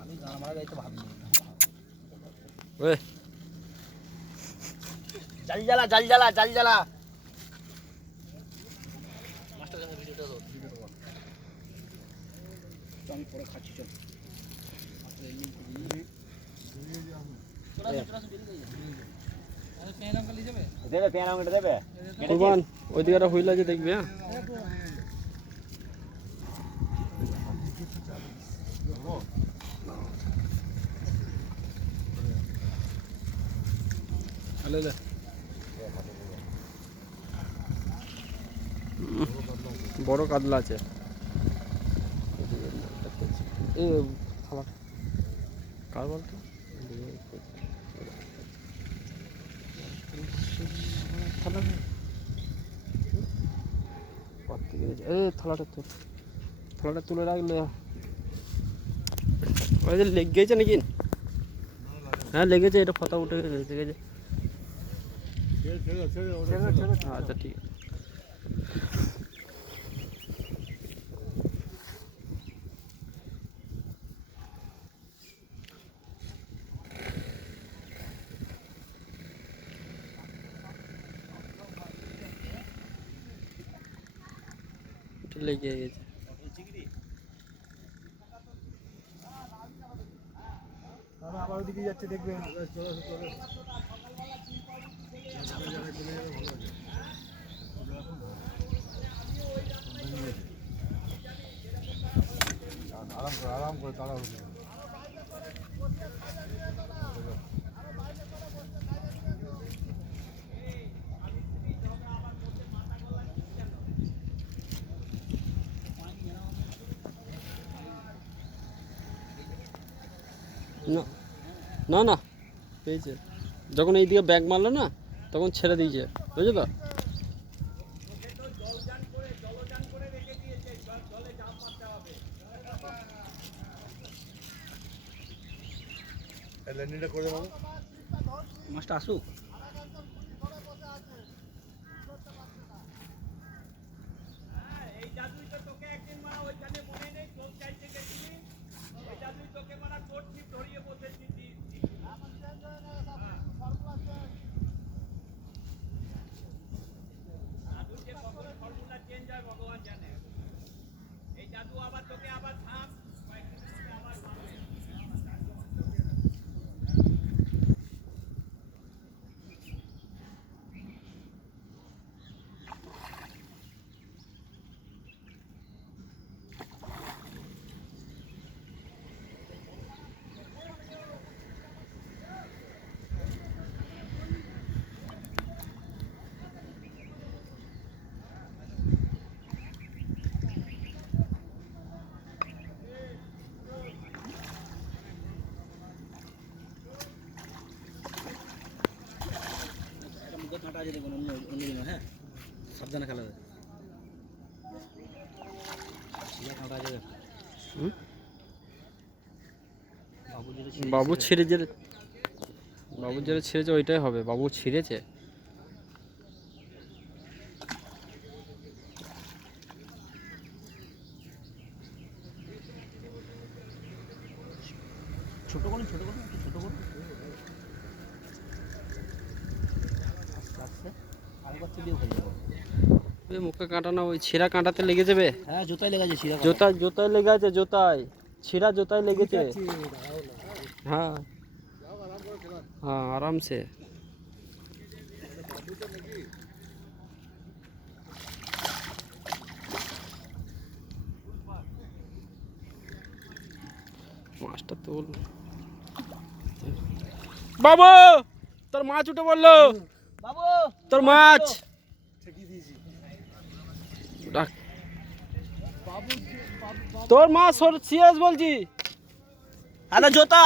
আমি গান মারা গাইতে ভাবি ওই জাল জ্বালা জাল জ্বালা জাল জ্বালা মাস্টার কাছে ভিডিওটা দাও আমি পরে খাচ্ছি চল দেবে পেন আঙুলটা দেবে কুরবান ওই দিকটা হইলা যে দেখবি হ্যাঁ আলে বড় কাতলা আছে এই থালা কার বলতো থালাটা তুলে রাখলে ওই যে লেগে গেছে নাকি হ্যাঁ লেগেছে এটা ফতা উঠে গেছে লেগেছে আচ্ছা ঠিক আছে লেগে গেছে আবার ওদিকে যাচ্ছে দেখবেন আরাম করে তারা না না পেয়েছে যখন এই দিকে ব্যাগ মারলো না তখন ছেড়ে দিয়েছে বুঝছো তো ল্যান্ডিংটা করে দেবো মাছটা আসুক কাঁটা আছে দেখুন অন্য হ্যাঁ সাবধানে খেলা যায় কাঁটা আছে বাবু ছিঁড়ে যে বাবু যেটা ছিঁড়েছে ওইটাই হবে বাবু ছিঁড়েছে ছোট করুন ছোট করুন একটু ছোট করুন আরেকবার তুলিও হয়ে যাবে ওই মুখে কাঁটা না ওই ছিঁড়া কাঁটাতে লেগে যাবে হ্যাঁ জুতায় লেগেছে ছিঁড়া জোতায় লেগে আছে জোতায় ছিঁড়া জোতায় লেগেছে হ্যাঁ হ্যাঁ আরামসে মাছটা তোল বাবু তোর মাছ উঠে বললো বাবু তোর মাছ ডাক তোর মাছ সিরিয়াস বলছি আরে জোতা